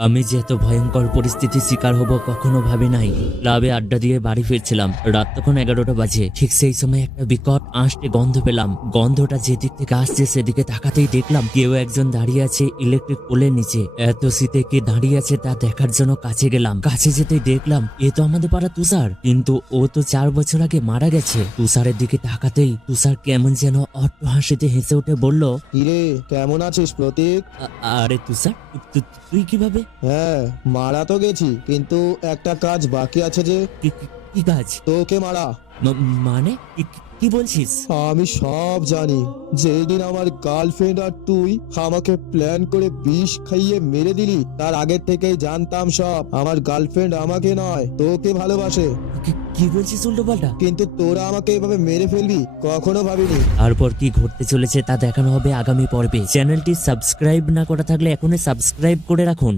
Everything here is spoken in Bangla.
আমি যে এত ভয়ঙ্কর পরিস্থিতির শিকার হব কখনো ভাবি নাই। ক্লাবে আড্ডা দিয়ে বাড়ি ফিরছিলাম, রাত তখন 11টা বাজে। ঠিক সেই সময় একটা বিকট আঁশটে গন্ধ পেলাম। গন্ধটা যেদিক থেকে আসছে সেদিকে তাকাতেই দেখলাম কেউ একজন দাঁড়িয়ে আছে ইলেকট্রিক পোলের নিচে। এত শীতে কে দাঁড়িয়ে আছে তা দেখার জন্য কাছে গেলাম। কাছে যেতেই দেখলাম এ তো আমাদের পাড়া তুষার, কিন্তু ও তো 4 বছর আগে মারা গেছে। তুষারের দিকে তাকাতেই তুষার কেমন যেন অট্ট হাসিতে হেসে উঠে বলল, কিরে, কেমন আছিস প্রতীক? আরে তুষার, তুই কিভাবে? হ্যাঁ, মারা তো গেছি, কিন্তু একটা কাজ বাকি আছে যে। কি কাজ? তোকে মারা। মানে কি বলছিস? আমি সব জানি। যেই দিন আমার গার্লফ্রেন্ড আর তুই আমাকে প্ল্যান করে বিষ খাইয়ে মেরে দিলি, তার আগের থেকেই জানতাম সব। আমার গার্লফ্রেন্ড আমাকে নয়, তোকে ভালোবাসে। কি বলছিস উল্টোপাল্টা? কিন্তু তোরা আমাকে এভাবে মেরে ফেলবি কখনো ভাবিনি। তারপর কি ঘটতে চলেছে তা দেখানো হবে আগামী পর্বে। চ্যানেলটি সাবস্ক্রাইব না করা থাকলে এখনই সাবস্ক্রাইব করে রাখুন।